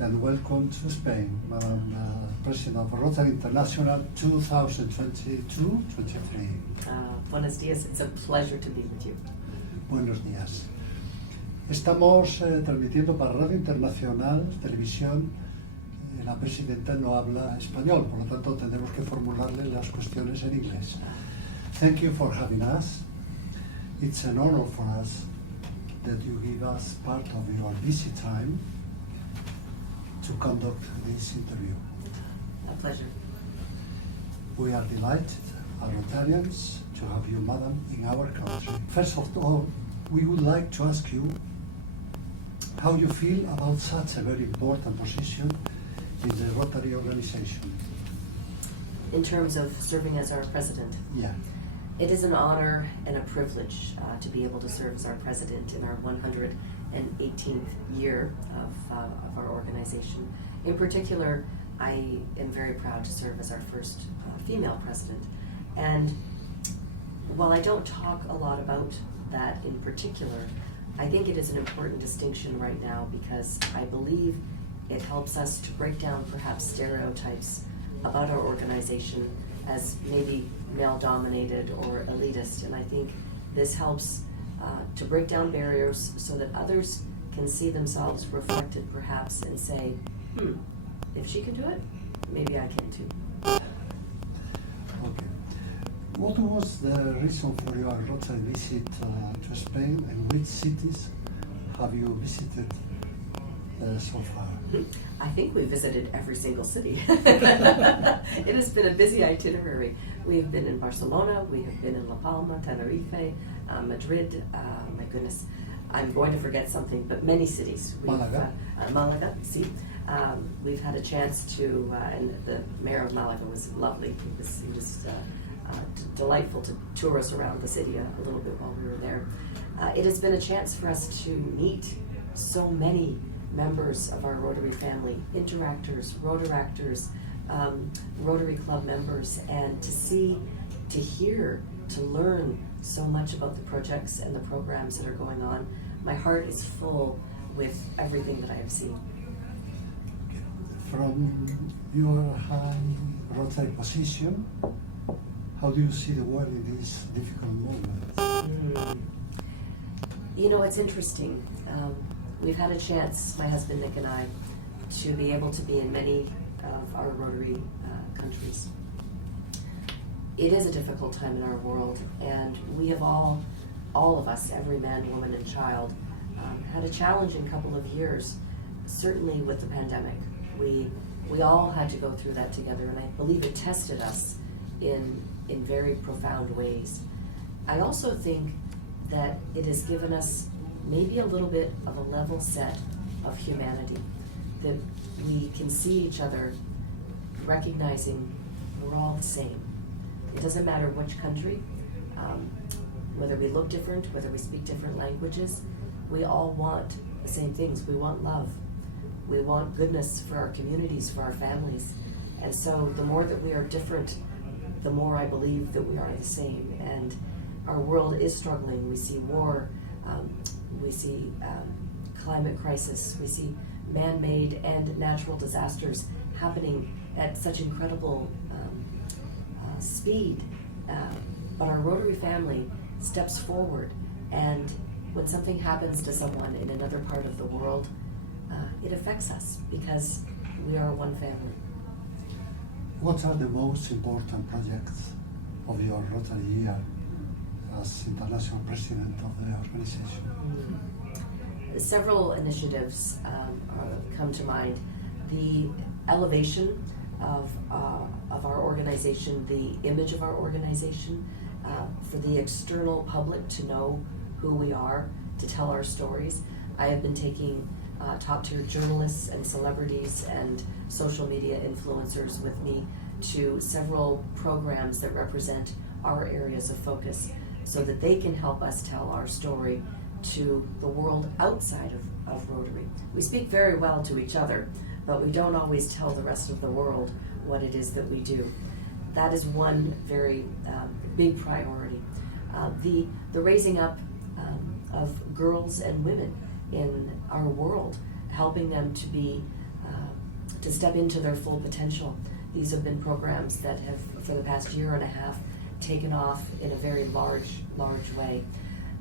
and welcome to Spain, Madam President of Rotary International 2022-23. Buenos dias, it's a pleasure to be with you. Buenos días. Estamos transmitiendo para Radio Internacional, televisión. La presidenta no habla español, por lo tanto tendremos que formularle las cuestiones en inglés. Thank you for having us. It's an honor for us that you give us part of your busy time to conduct this interview. A pleasure. We are delighted, as Rotarians, to have you, Madam, in our country. First of all, we would like to ask you how you feel about such a very important position in the Rotary organization. In terms of serving as our president, Yeah. it is an honor and a privilege to be able to serve as our president in our 118th year of our organization. In particular, I am very proud to serve as our first female president. And while I don't talk a lot about that in particular, I think it is an important distinction right now because I believe it helps us to break down perhaps stereotypes about our organization as maybe male-dominated or elitist, and I think this helps to break down barriers so that others can see themselves reflected perhaps and say, if she can do it, maybe I can too. Okay. What was the reason for your Rotary visit to Spain, and which cities have you visited so far? I think we visited every single city. It has been a busy itinerary. We have been in Barcelona, we have been in La Palma, Tenerife, Madrid, my goodness, I'm going to forget something, but many cities. Malaga. Malaga, see. We've had a chance to, and the mayor of Malaga was lovely. He was delightful to tour us around the city a little bit while we were there. It has been a chance for us to meet so many members of our Rotary family, interactors, Rotaractors, Rotary Club members, and to see, to hear, to learn so much about the projects and the programs that are going on. My heart is full with everything that I have seen. From your high Rotary position, how do you see the world in these difficult moments? You know, it's interesting. We've had a chance, my husband Nick and I, to be able to be in many of our Rotary countries. It is a difficult time in our world, and we have all of us, every man, woman, and child, had a challenging couple of years, certainly with the pandemic. We all had to go through that together, and I believe it tested us in very profound ways. I also think that it has given us maybe a little bit of a level set of humanity, that we can see each other recognizing we're all the same. It doesn't matter which country, whether we look different, whether we speak different languages, we all want the same things. We want love. We want goodness for our communities, for our families. And so the more that we are different, the more I believe that we are the same. And our world is struggling. We see war, we see climate crisis, we see man-made and natural disasters happening at such incredible speed. But our Rotary family steps forward, and when something happens to someone in another part of the world, it affects us because we are one family. What are the most important projects of your Rotary year as International President of the organization? Several initiatives come to mind. The elevation of our organization, the image of our organization, for the external public to know who we are, to tell our stories. I have been taking top-tier journalists and celebrities and social media influencers with me to several programs that represent our areas of focus so that they can help us tell our story to the world outside of Rotary. We speak very well to each other, but we don't always tell the rest of the world what it is that we do. That is one very big priority. The raising up of girls and women in our world, helping them to be to step into their full potential. These have been programs that have, for the past year and a half, taken off in a very large way.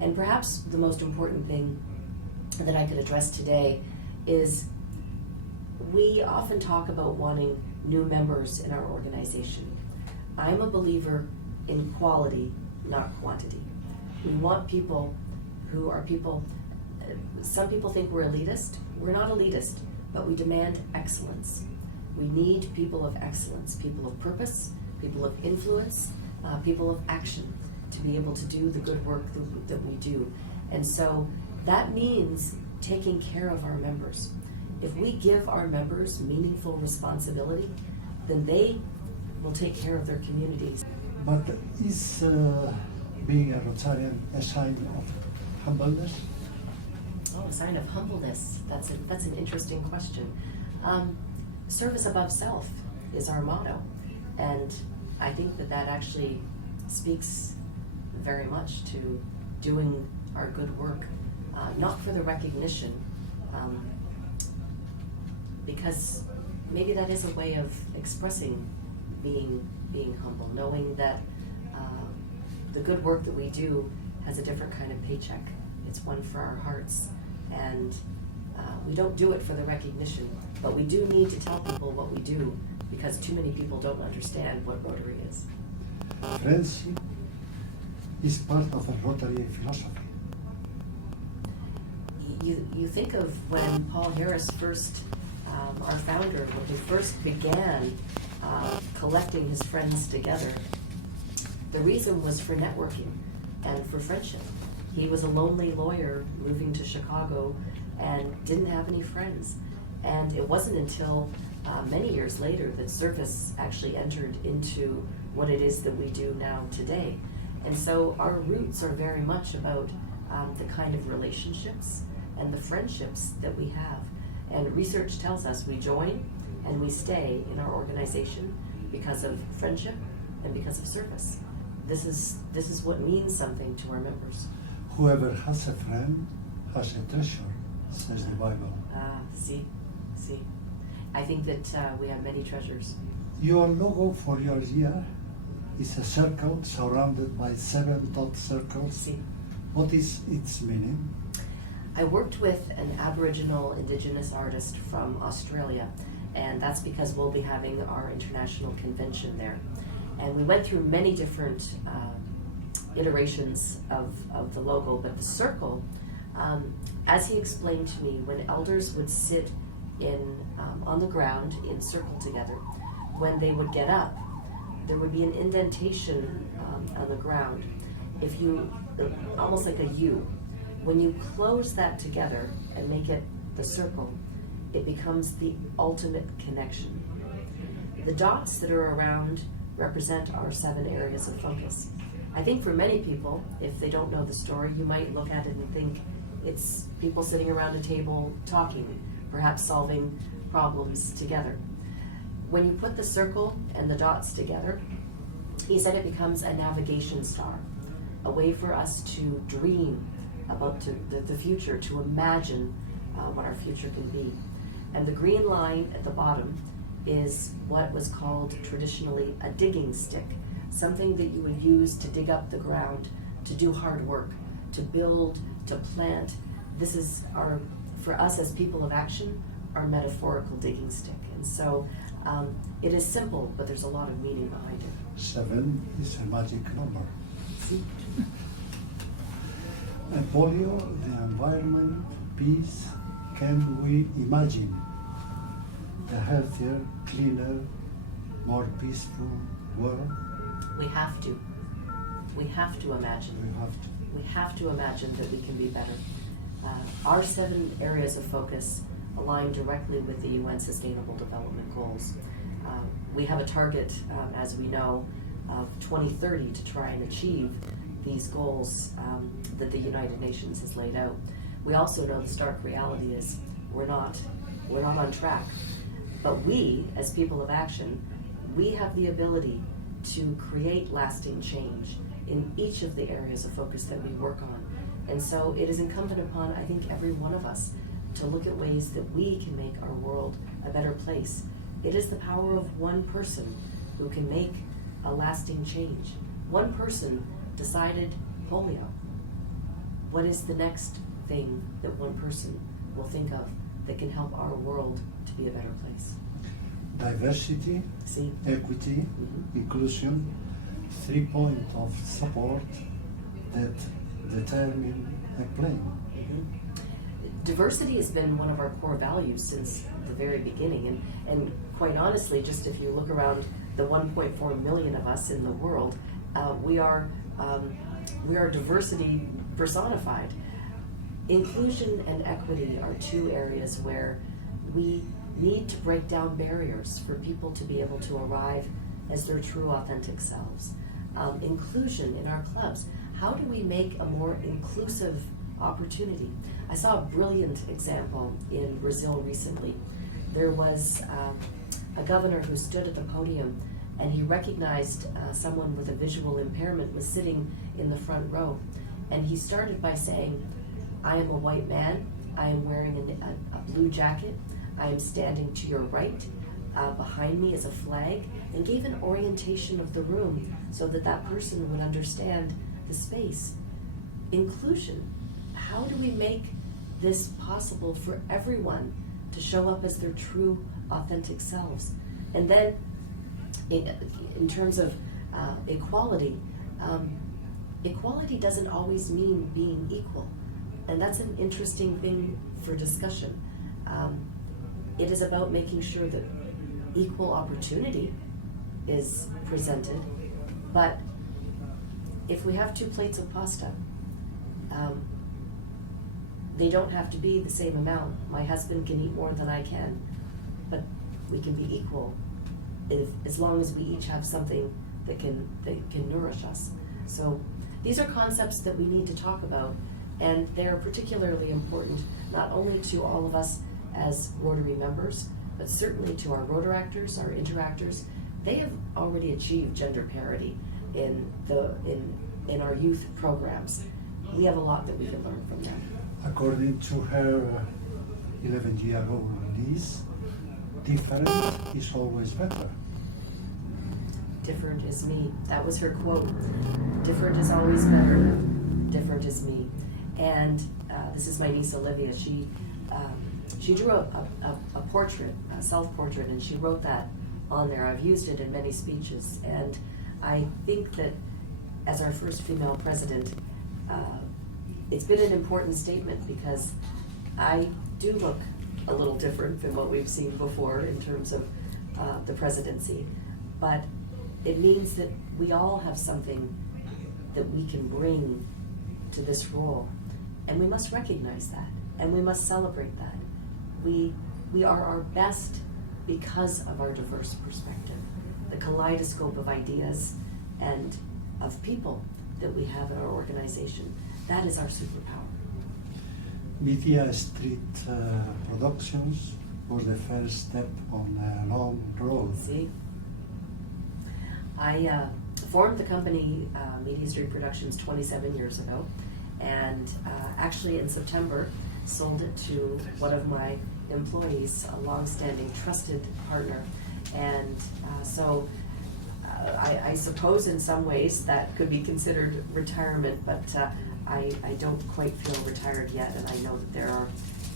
And perhaps the most important thing that I could address today is we often talk about wanting new members in our organization. I'm a believer in quality, not quantity. We want people who are people, some people think we're elitist. We're not elitist, but we demand excellence. We need people of excellence, people of purpose, people of influence, people of action to be able to do the good work that we do. And so that means taking care of our members. If we give our members meaningful responsibility, then they will take care of their communities. But is being a Rotarian a sign of humbleness? Oh, a sign of humbleness. That's an interesting question. Service above self is our motto, and I think that actually speaks very much to doing our good work, not for the recognition, because maybe that is a way of expressing being humble, knowing that the good work that we do has a different kind of paycheck. It's one for our hearts, and we don't do it for the recognition, but we do need to tell people what we do, because too many people don't understand what Rotary is. Friendship is part of a Rotary philosophy. You think of when Paul Harris first, our founder, when he first began collecting his friends together, the reason was for networking and for friendship. He was a lonely lawyer moving to Chicago and didn't have any friends. And it wasn't until many years later that service actually entered into what it is that we do now today. And so our roots are very much about the kind of relationships and the friendships that we have. And research tells us we join and we stay in our organization because of friendship and because of service. This is what means something to our members. Whoever has a friend has a treasure, says the Bible. See. I think that we have many treasures. Your logo for your year is a circle surrounded by 7 dot circles. See. What is its meaning? I worked with an Aboriginal Indigenous artist from Australia, and that's because we'll be having our international convention there. And we went through many different iterations of the logo, but the circle, as he explained to me, when elders would sit on the ground in circle together, when they would get up, there would be an indentation on the ground. If you, almost like a U, when you close that together and make it the circle, it becomes the ultimate connection. The dots that are around represent our 7 areas of focus. I think for many people, if they don't know the story, you might look at it and think it's people sitting around a table talking, perhaps solving problems together. When you put the circle and the dots together, he said it becomes a navigation star, a way for us to dream about the future, to imagine what our future can be. And the green line at the bottom is what was called traditionally a digging stick, something that you would use to dig up the ground, to do hard work, to build, to plant. This is for us as people of action, our metaphorical digging stick. And so it is simple, but there's a lot of meaning behind it. 7 is a magic number. And polio, the environment, peace, can we imagine a healthier, cleaner, more peaceful world? We have to. We have to imagine. We have to imagine that we can be better. Our 7 areas of focus align directly with the UN Sustainable Development Goals. We have a target, as we know, of 2030 to try and achieve these goals that the United Nations has laid out. We also know the stark reality is we're not on track. But we, as people of action, we have the ability to create lasting change in each of the areas of focus that we work on. And so it is incumbent upon, I think, every one of us to look at ways that we can make our world a better place. It is the power of one person who can make a lasting change. One person decided polio. What is the next thing that one person will think of that can help our world to be a better place? Diversity, See? equity, inclusion, 3 points of support that determine a plan. Diversity has been one of our core values since the very beginning, and quite honestly, just if you look around the 1.4 million of us in the world, we are diversity personified. Inclusion and equity are two areas where we need to break down barriers for people to be able to arrive as their true authentic selves. Inclusion in our clubs. How do we make a more inclusive opportunity? I saw a brilliant example in Brazil recently. There was a governor who stood at the podium and he recognized someone with a visual impairment was sitting in the front row. And he started by saying, I am a white man, I am wearing a blue jacket, I am standing to your right, behind me is a flag, and gave an orientation of the room so that that person would understand the space. Inclusion. How do we make this possible for everyone to show up as their true, authentic selves? And then, in terms of equality, equality doesn't always mean being equal. And that's an interesting thing for discussion. It is about making sure that equal opportunity is presented, but if we have 2 plates of pasta, they don't have to be the same amount. My husband can eat more than I can, but we can be equal as long as we each have something that can nourish us. So these are concepts that we need to talk about, and they're particularly important not only to all of us as Rotary members, but certainly to our Rotaractors, our Interactors. They have already achieved gender parity in our youth programs. We have a lot that we can learn from them. According to her 11-year-old release, different is always better. Different is me. That was her quote. Different is always better. Different is me. And this is my niece Olivia. She drew a portrait, a self-portrait, and she wrote that on there. I've used it in many speeches, and I think that as our first female president, it's been an important statement because I do look a little different than what we've seen before in terms of the presidency, but it means that we all have something that we can bring to this role, and we must recognize that, and we must celebrate that. We are our best because of our diverse perspective, the kaleidoscope of ideas and of people that we have in our organization. That is our superpower. Media Street Productions was the first step on a long road. See? I formed the company Media Street Productions 27 years ago, and actually in September sold it to one of my employees, a long-standing trusted partner. And so I suppose in some ways that could be considered retirement, but I don't quite feel retired yet, and I know that there are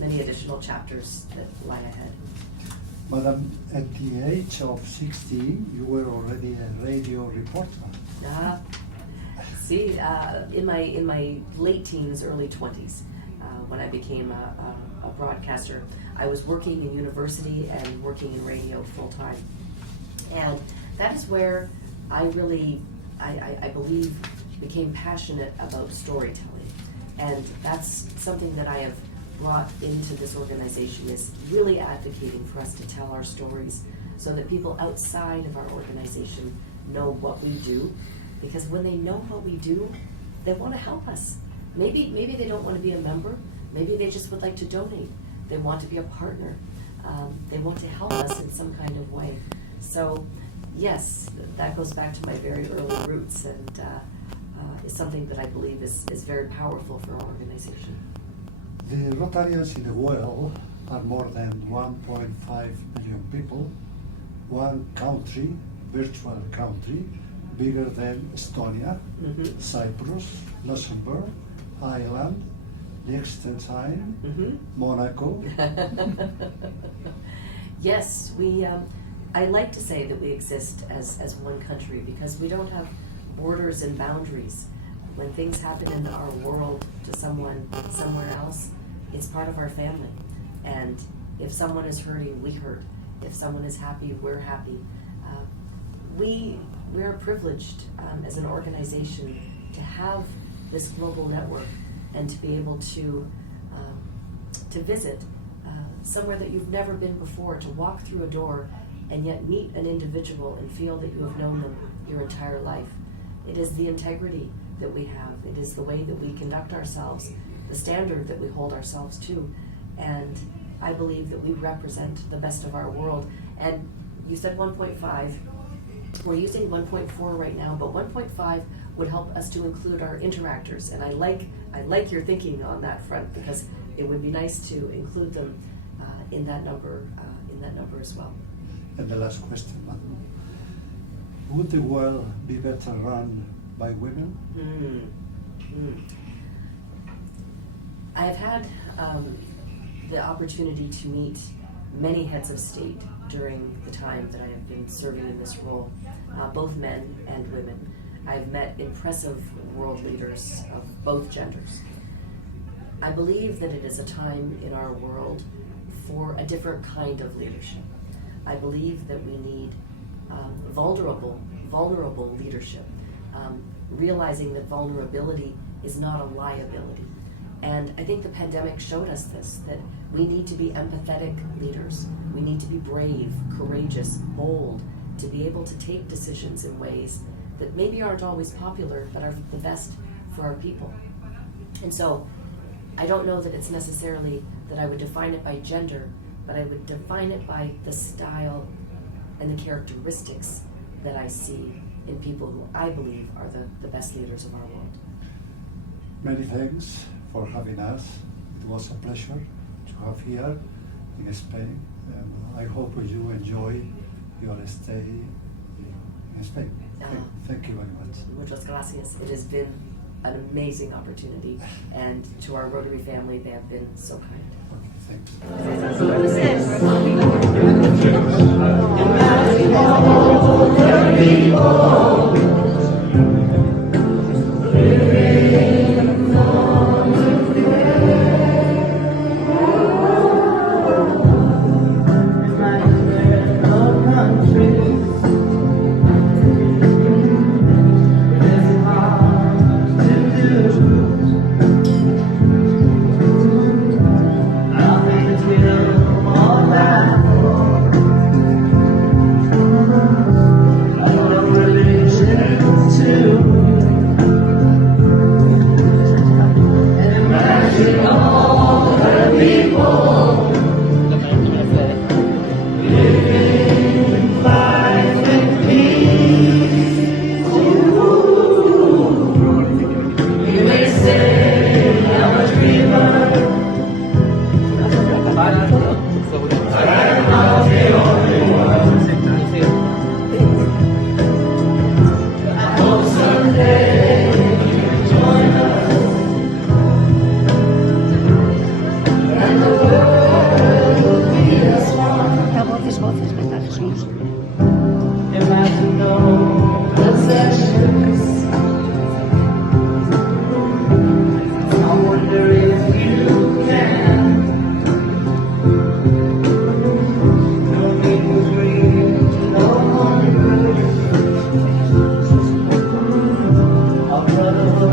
many additional chapters that lie ahead. Madam, at the age of 16, you were already a radio reporter. See, in my late teens, early 20s, when I became a broadcaster, I was working in university and working in radio full time. And that is where I really, I believe, became passionate about storytelling. And that's something that I have brought into this organization, is really advocating for us to tell our stories so that people outside of our organization know what we do. Because when they know what we do, they want to help us. Maybe they don't want to be a member. Maybe they just would like to donate. They want to be a partner. They want to help us in some kind of way. So yes, that goes back to my very early roots, and is something that I believe is very powerful for our organization. The Rotarians in the world are more than 1.5 billion people. One country, virtual country, bigger than Estonia, Cyprus, Luxembourg, Ireland, Liechtenstein, Monaco. Yes, I like to say that we exist as one country because we don't have borders and boundaries. When things happen in our world to someone somewhere else, it's part of our family. And if someone is hurting, we hurt. If someone is happy, we're happy. We're privileged as an organization to have this global network and to be able to visit somewhere that you've never been before, to walk through a door and yet meet an individual and feel that you have known them your entire life. It is the integrity that we have. It is the way that we conduct ourselves, the standard that we hold ourselves to. And I believe that we represent the best of our world. And you said 1.5. We're using 1.4 right now, but 1.5 would help us to include our interactors. And I like your thinking on that front because it would be nice to include them in that number as well. And the last question, Madam. Would the world be better run by women? I've had the opportunity to meet many heads of state during the time that I have been serving in this role, both men and women. I've met impressive world leaders of both genders. I believe that it is a time in our world for a different kind of leadership. I believe that we need vulnerable leadership, realizing that vulnerability is not a liability. And I think the pandemic showed us this, that we need to be empathetic leaders. We need to be brave, courageous, bold, to be able to take decisions in ways that maybe aren't always popular, but are the best for our people. And so I don't know that it's necessarily that I would define it by gender, but I would define it by the style and the characteristics that I see in people who I believe are the best leaders of our world. Many thanks for having us. It was a pleasure to have here in Spain, and I hope you enjoy your stay in Spain. Thank you very much. Muchas gracias. It has been an amazing opportunity, and to our Rotary family, they have been so kind. Okay, I'll